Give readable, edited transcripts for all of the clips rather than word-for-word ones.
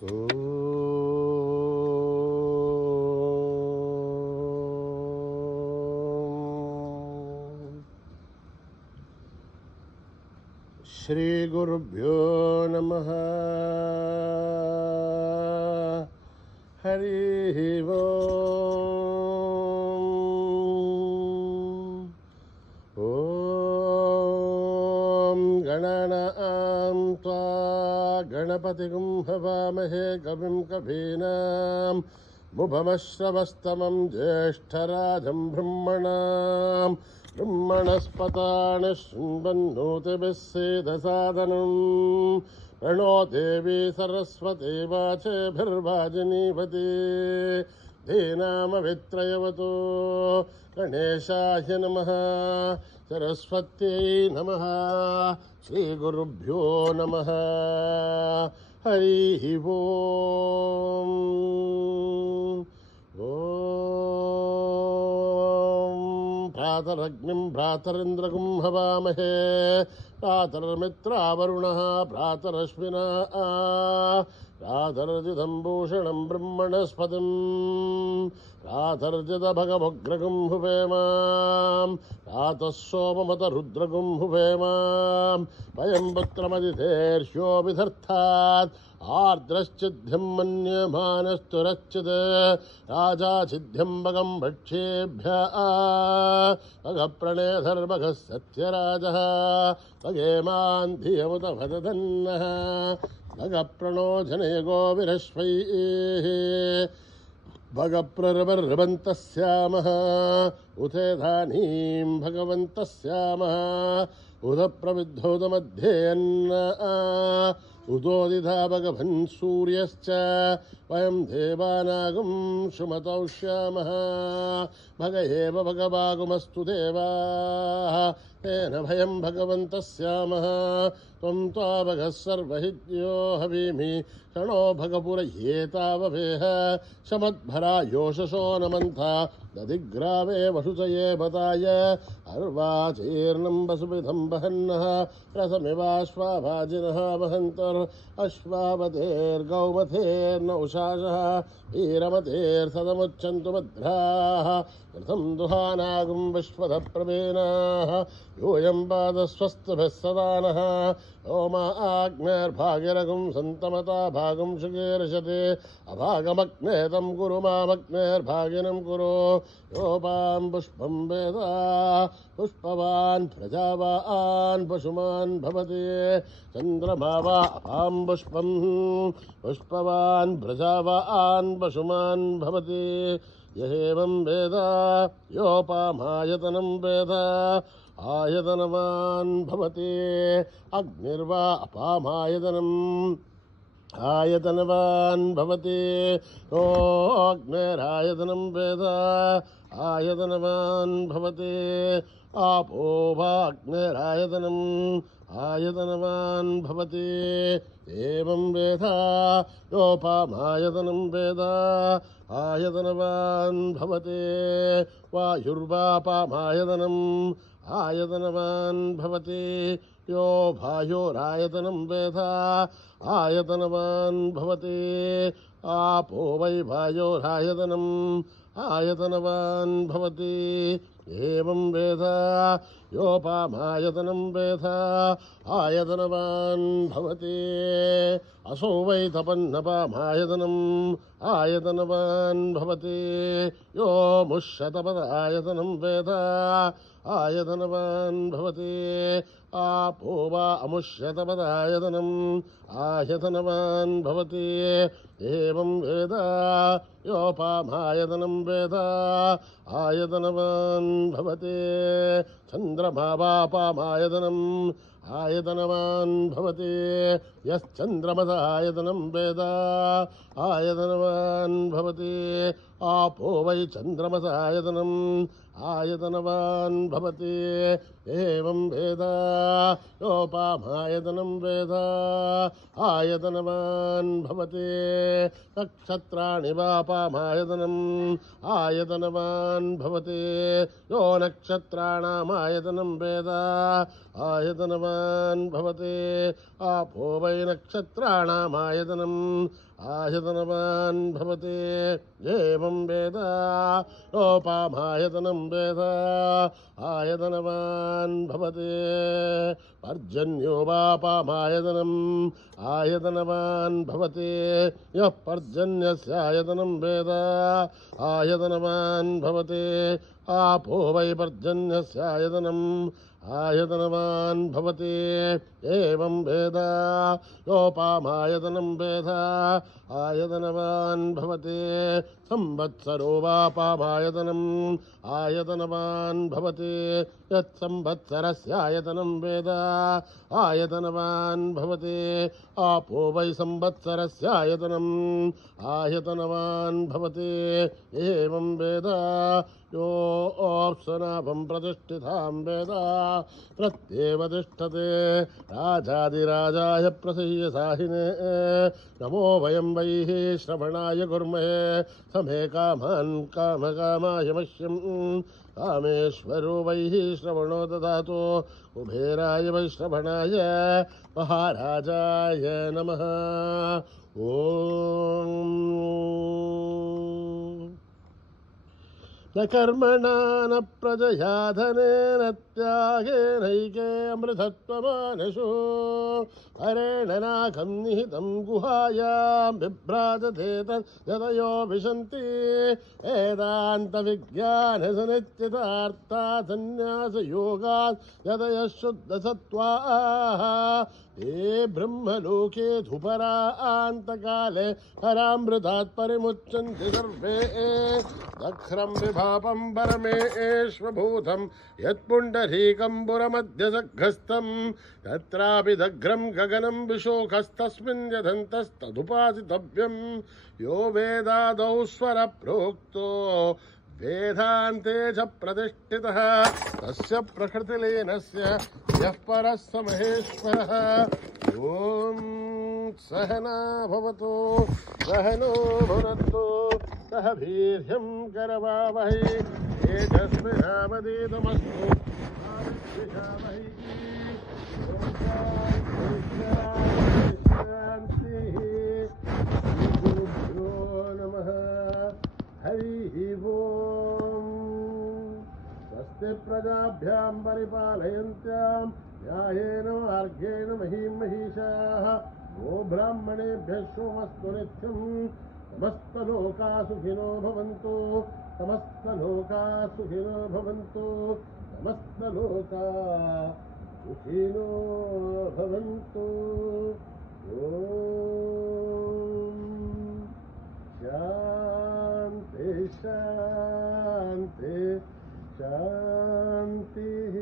श्री गुरुभ्यो नमः। हरि ओम गणानां त्वा गणपतिगुं हवामहे कविं कवीनां मुभमश्रवस्तमं ज्येष्ठराजं ब्रह्मणां ब्रह्मणस्पतान् शृण्वन्नोतिभिः सीदसादनं प्रणो देवी सरस्वती वाचेभिर्वाजिनीवती धीनामवित्रयवतो गणेशाय नमः सरस्वत्यै नमः श्रीगुरुभ्यो नमः हरि ओम। भ्रातरग्निं भ्रातरिन्द्रगुं हवामहे भ्रातर्मित्रावरुणः भ्रातरश्विनः भ्रातर्जितं भूषणं ब्रह्मणस्पतिं भ्रातर्जितभगवग्रगुं हुवेम भ्रातः सोममत रुद्रगुं हुवेम वयं पुत्रमदितेर्ष्यो विधर्थात् आर्द्रश्चिद्ध्यं मन्यमानस्तुरच्युत् राजा चिद्ध्यं भगं भक्ष्येभ्यः भगप्रणेधर्भगः सत्यराजः भगेमान् धियमुत भदधन्नः भगप्रणो जनयगो विरश्वैः भगप्ररवर्भन्तः स्यामः उथेधानीं भगवन्तः स्यामः उदप्रविद्धोदमध्येऽन्न उदोदिता भगवन् सूर्यश्च वयं देवानागुं सुमतौ श्यामः भग एव भगवागुमस्तु देवाः तेन भयं भगवन्तः स्यामः त्वं त्वा भगः सर्वहित्यो हवीमि क्षणो भगपुरयेताववेह शमद्भरा योषसो नमन्था दधिग्रावे वसुचये बताय अर्वाचीर्णं वसुभिधं वहन्नः रसमिवाश्वाभाजिनः वहन्तर्अश्वावतेर्गौमथेर्नौषासः वीरमतेर्सदमुच्चन्तु भद्राः कृतं दुहानागुं विश्वदप्रवीणाः यूयं पादस्वस्तभिः सदा नः ओमा आग्नेर्भागिरगुं सन्तमता भागं शुकीर्षति अभागमग्ने तं कुरु मामग्नेर्भागिनं कुरु योपां पुष्पं वेद पुष्पवान् प्रजावान् पशुमान् भवति चन्द्रमा वा अपां पुष्पं पुष्पवान् प्रजावान् पशुमान् भवति यहेवं वेद योपामायतनं वेद आयतनवान् भवति अग्निर्वा अपामायतनम् आयतनवान् भवति अग्निरायतनं वेद आयतनवान् भवति आपो वा अग्निरायतनम् आयतनवान् भवति एवं वेद योपामायतनं वेद आयतनवान् भवति वायुर्वापामायतनम् आयतनवान् भवति यो भायोरायतनं वेद आयतनवान् भवति आपो वै भायोरायतनम् आयतनवान् भवति एवं वेद योपामायतनं वेद आयतनवान् भवति असो वै तपन्नपामायतनम् आयतनवान् भवति यो मुष्यतपदायतनं वेद आयतनवान् भवति आपो वा अमुष्यतपदायतनम् आयतनवान् भवति एवं वेद योपामायतनं वेद आयतनवान् भवति चन्द्रमा वापामायतनम् आयतनवान् भवति यश्चन्द्रमसायतनं वेद आयतनवान् भवति आपो वै चन्द्रमसायतनम् आयतनवान् भवति एवं वेद योपामायतनं वेद आयतनवान् भवति नक्षत्राणि वापामायतनम् आयतनवान् भवति यो नक्षत्राणामायतनं वेद आयतनवान् भवति आपो वै नक्षत्राणामायतनम् आयतनवान् भवते एवं वेद योपामायतनं वेद आयतनवान् भवते पर्जन्योपामायतनम् आयतनवान् भवते यः पर्जन्यस्यायतनं वेद आयतनवान् भवते आपो वै पर्जन्यस्यायतनम् आयतनवान् भवते एवं वेद योपामायतनं वेद आयतनवान् भवते संवत्सरो वापामायतनम् आयतनवान् भवते यत्संवत्सरस्यायतनं वेद आयतनवान् भवते आपो वै संवत्सरस्यायतनम् आयतनवान् भवते एवं वेद यो अप्सनाभं प्रतिष्ठितां वेद प्रत्येव तिष्ठते राजाधिराजाय प्रसीय साहिने नमो वयं वैः श्रवणाय कुर्महे समे कामान् कामकामाय मह्यं कामेश्वरो वैः श्रवणो ददातु कुबेराय वै श्रवणाय महाराजाय नमः ॐ न कर्मणा न प्रजया धनेन त्यागेनैके अमृतत्वमानशो हरेण नाकं निहितं गुहायां बिभ्राजते तद्यतयो विशन्ति वेदान्तविज्ञानसनिश्चितार्था सन्न्यासयोगात् यतयः शुद्धसत्त्वाः ते ब्रह्मलोके धुपरान्तकाले हरामृतात् परिमुच्यन्ते सर्वे दख्रं विभापं परमेश्वभूतं यत्पुण्डरीकम्बुरमध्यसघस्थं तत्रापि दग्रं गगनं विशोकस्तस्मिन् यदन्तस्तदुपासितव्यं यो वेदादौ स्वरप्रोक्तो वेदान्ते च प्रतिष्ठितः तस्य प्रकृतिलीनस्य यः परः स महेश्वरः ॐ सहना भवतु सहनो भुनक्तु सह वीर्यं करवावहै तेजस्विनावधीतमस्तु विद्विषावहै शान्तिः गुरुभ्यो नमः हरिः ओम् स्वस्ति प्रजाभ्यां परिपालयन्त्यां न्यायेन मार्गेण महीं महिषाः गो ब्राह्मणेभ्यः सोमस्तु नित्यं समस्तलोकाः सुखिनो भवन्तु समस्तलोकाः सुखिनो भवन्तु समस्तलोकाः सुखिनो भवन्तु ॐ शान्ति शान्ति शान्तिः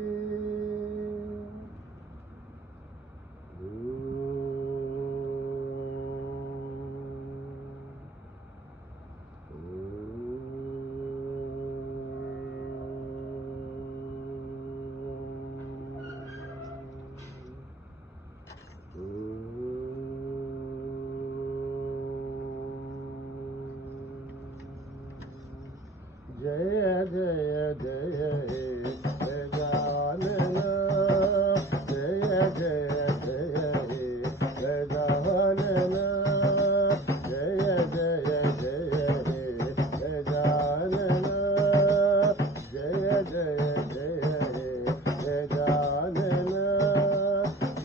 जय जय जय हे गजानन जय जय जय हे गजानन जय जय जय हे गजानन जय जय जय हे गजानन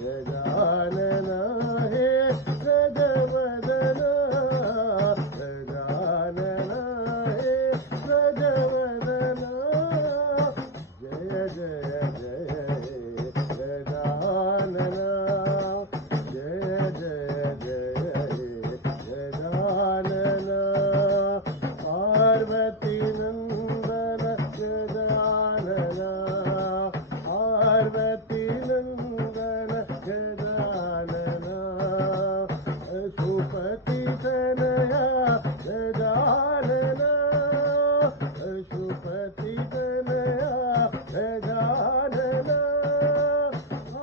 गजानन हे गजवदन गजानन हे गजवदन जय जय जय हे गजानन जय जय जय हे गजानन पार्वती नंदन गजानन पार्वती नंदन गजानन अशुपति तनया गजानन अशुपति तनया गजानन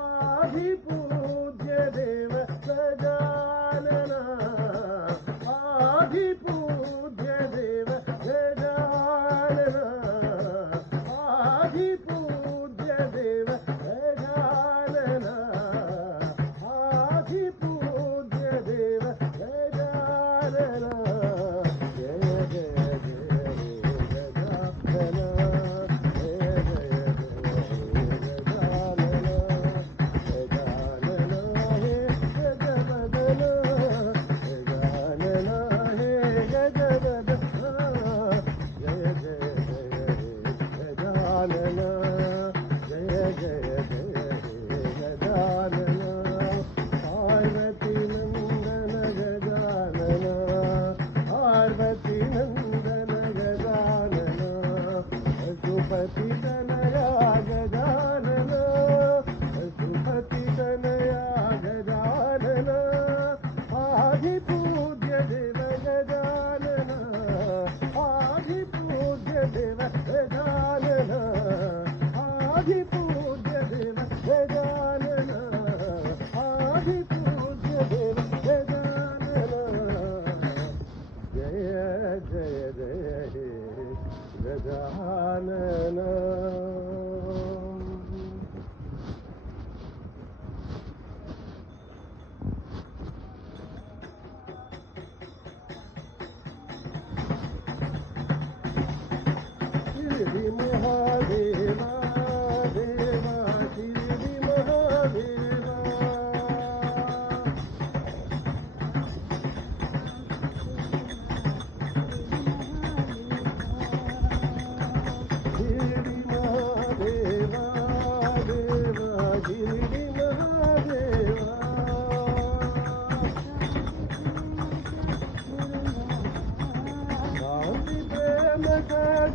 आदिपूज्य देव गजानन आदिपूज्य देव गजानन आदिपूज्य देव गजानन आदिपूज्य देव गजानन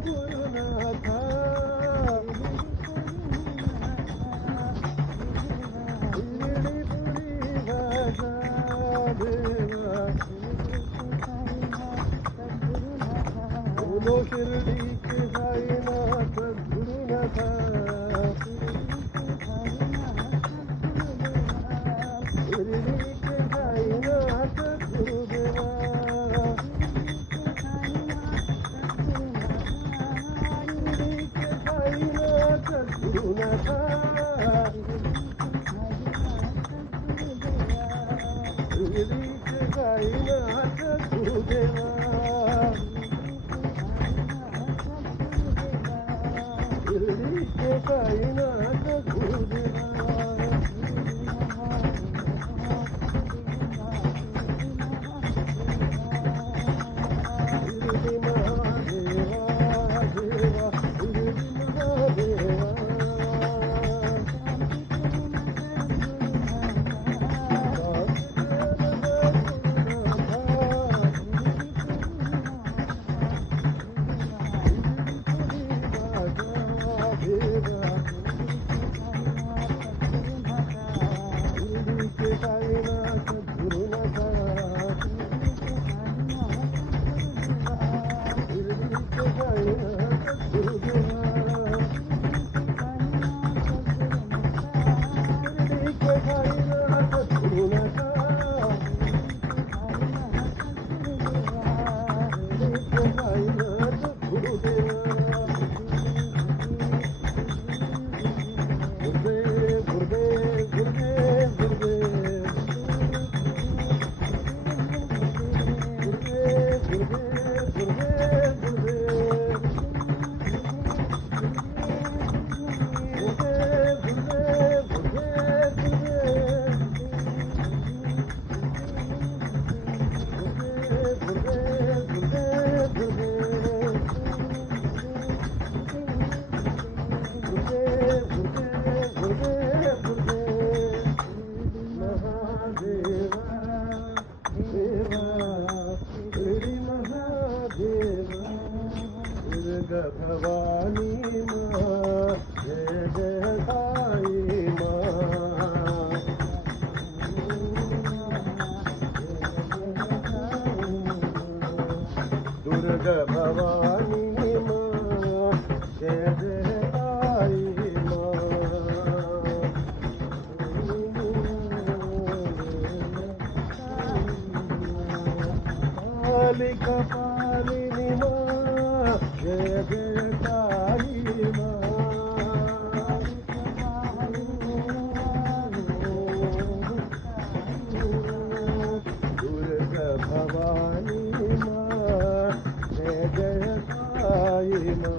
गुरुनाथा शिर्डी पुरी वाजा देवा बोलो शिर्डी के साईनाथ गुरुनाथा शिर्डी के साईनाथ गुरुदेवा शिर्डी के साईनाथ गुरुनाथा शिर्डी के साईनाथ गुरुदेवा शिर्डी के साईनाथ गुरुदेवा शिर्डी महादेवा देवा शिर्डी महादेवा भवानी माँ जय जय साई माँ दुर्गा भवानी माँ जय जय साई माँ कालिका पालिनी माँ जय जय साई माँ दुर्गा भवानी माँ जय जय साई माँ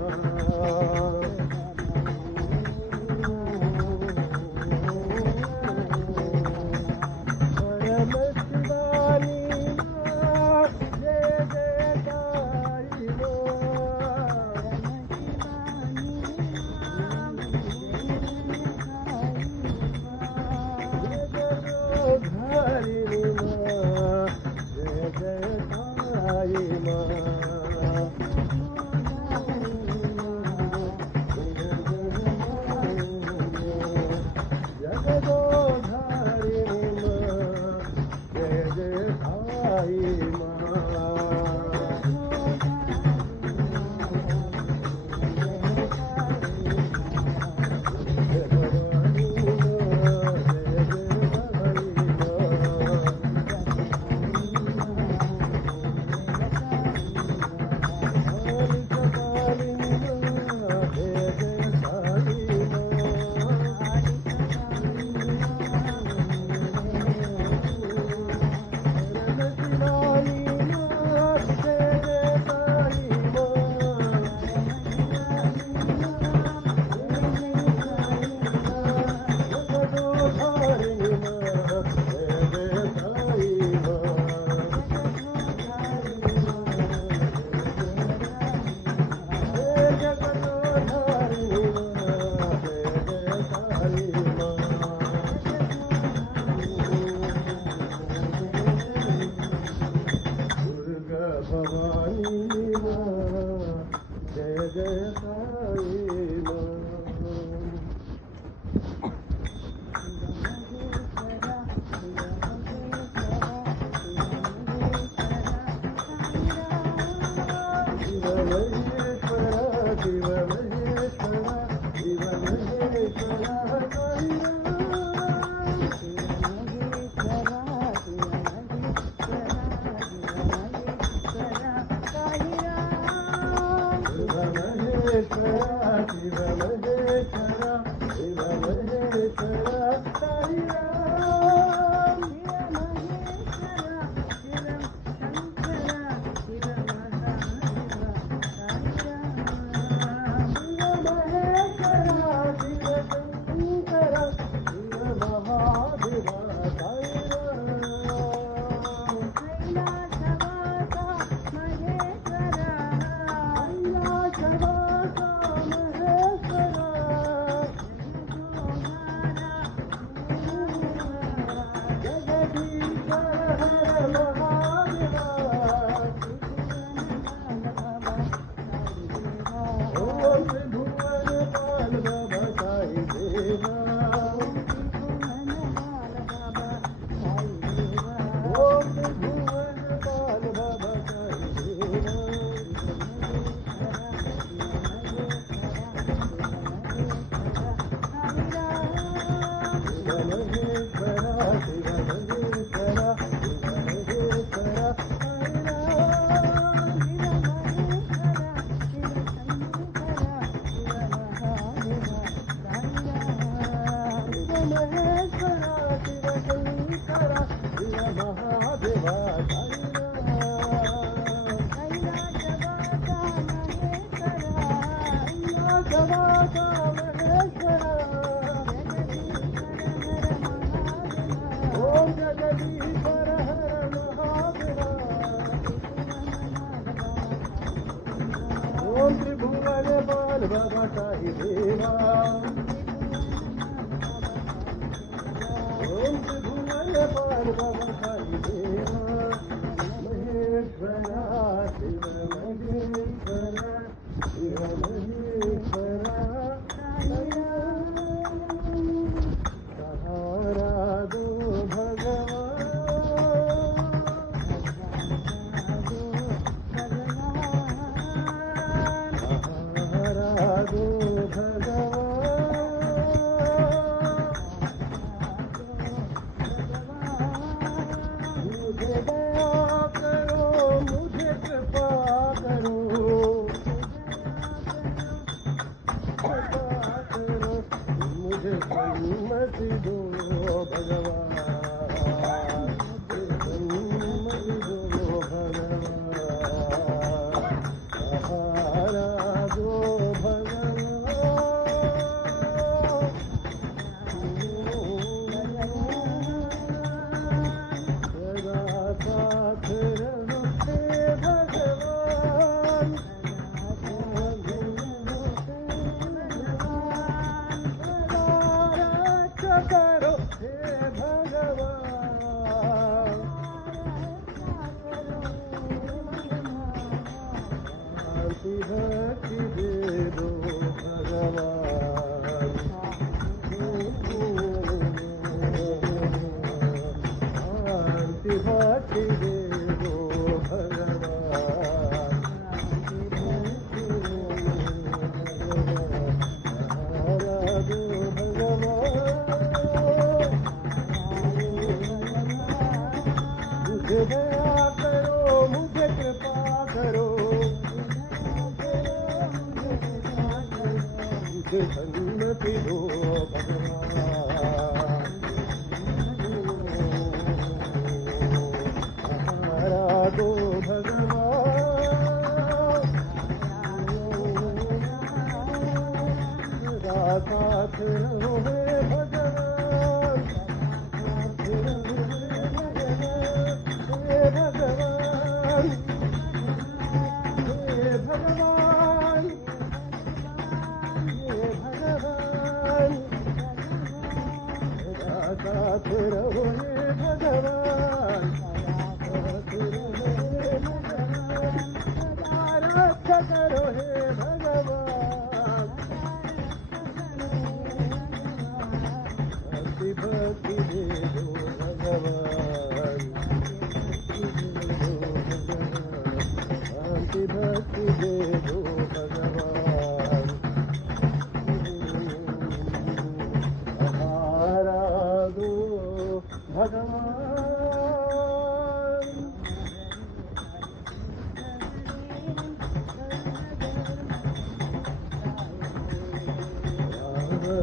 भवानी माँ जय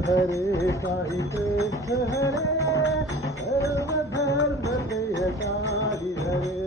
हरे साई कृष्ण हरे सर्व धर्म देहकारी हरे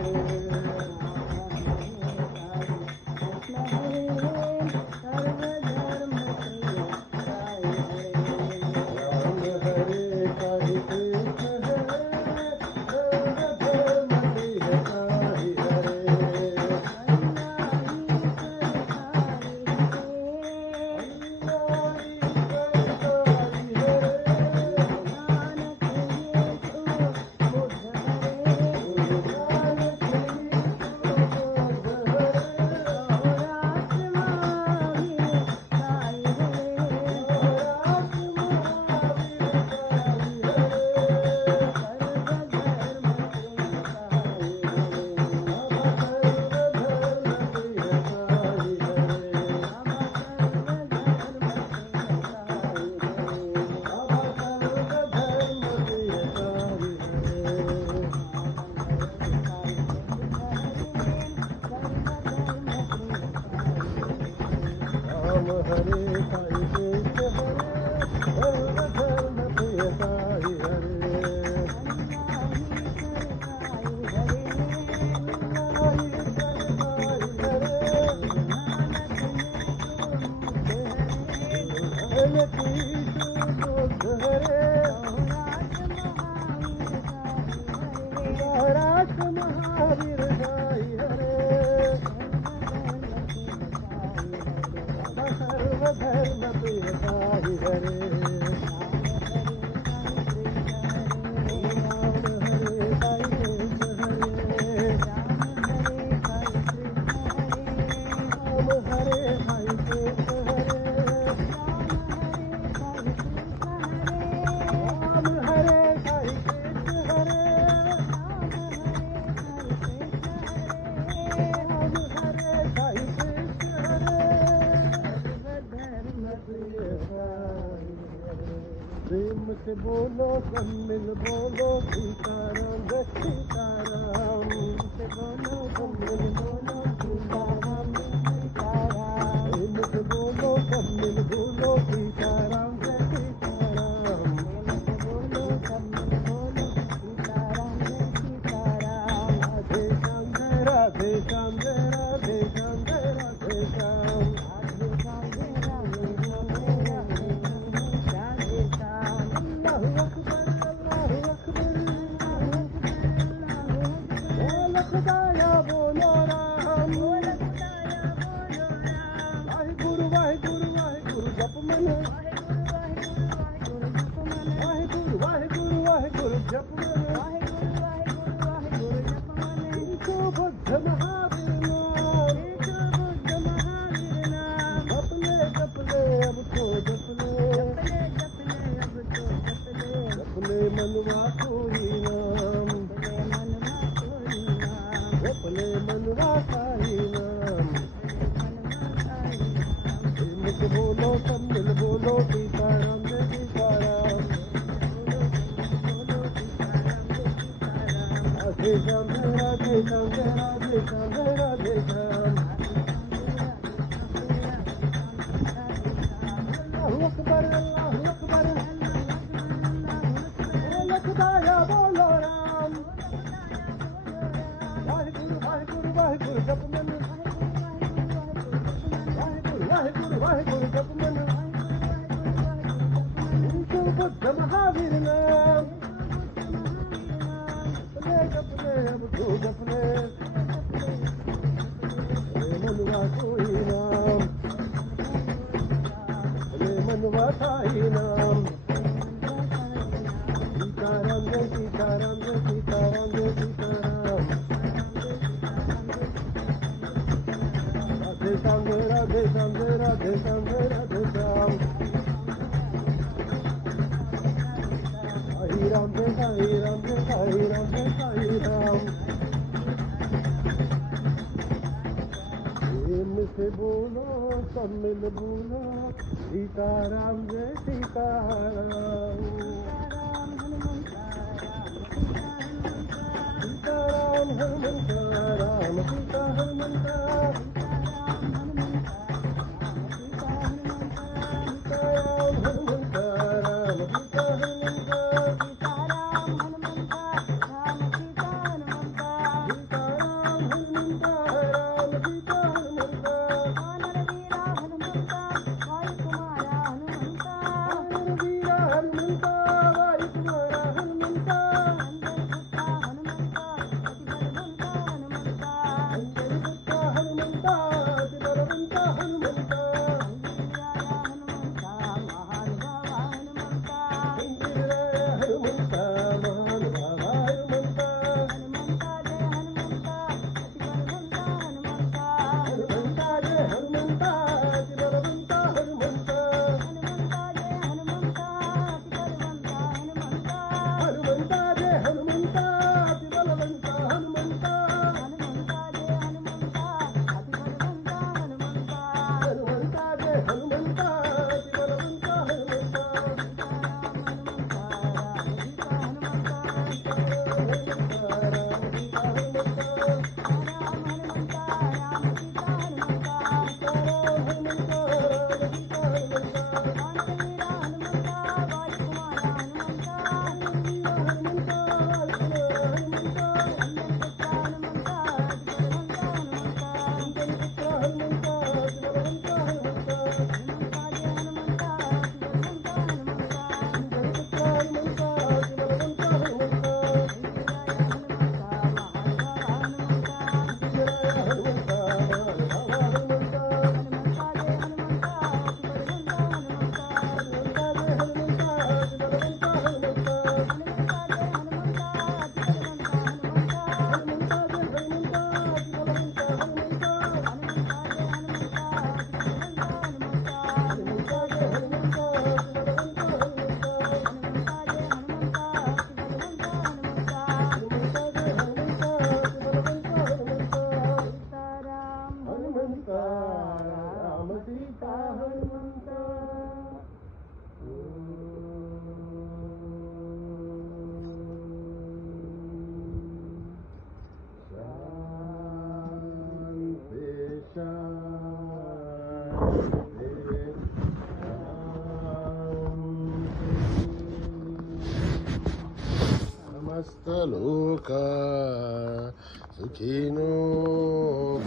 प्रेम से बोलो सब मिल बोलो सीताराम जय सीताराम से बोलो सब मिल बोलो सीताराम सीताराम प्रेम से बोलो सब मिल बोलो सीताराम जय सीताराम प्रेम से बोलो सब मिल बोलो सीताराम जय सीताराम राधे श्याम जय राधे श्याम जय राधे श्याम जय राधे श्याम मनवा कोई नाम अपने मनवा साई नाम मुझ बोलो सब मिल बोलो सीताराम जय सीताराम राधे श्याम जय राधे श्याम जय राधे श्याम जय राधे श्याम अल्लाहु अकबर अल्लाहु अकबर बोलो राम वाहिगुरु वाहिगुरु वाहिगुरु जप मन वाहिगुरु वाहिगुरु वाहिगुरु जप मन हिंदू बुद्ध महावीर नाम जपने अब तू जपने मनवा कोई नाम मनवा साई नाम सीताराम जय सीताराम जय सीताराम जय सीताराम राधे श्याम जय राधे श्याम जय राधे श्याम जय राधे श्याम साई राम जय साई राम जय साई राम जय साई राम प्रेम से बोलो सब मिल बोलो सीताराम जय सीताराम सीताराम हनुमंता राम सीता हनुमंता सीताराम हनुमंता लोका सुखिनो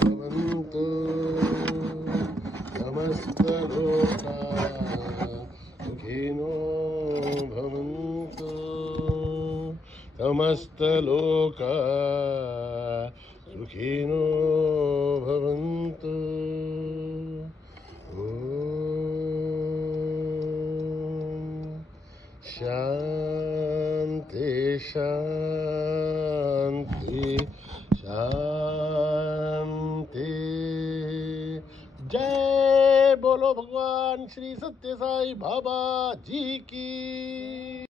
भवन्तु समस्तलोका सुखिनो भवन्तु समस्तलोका सुखिनो भवन्तु शांति शांति शांति। जय बोलो भगवान श्री सत्य साई बाबा जी की।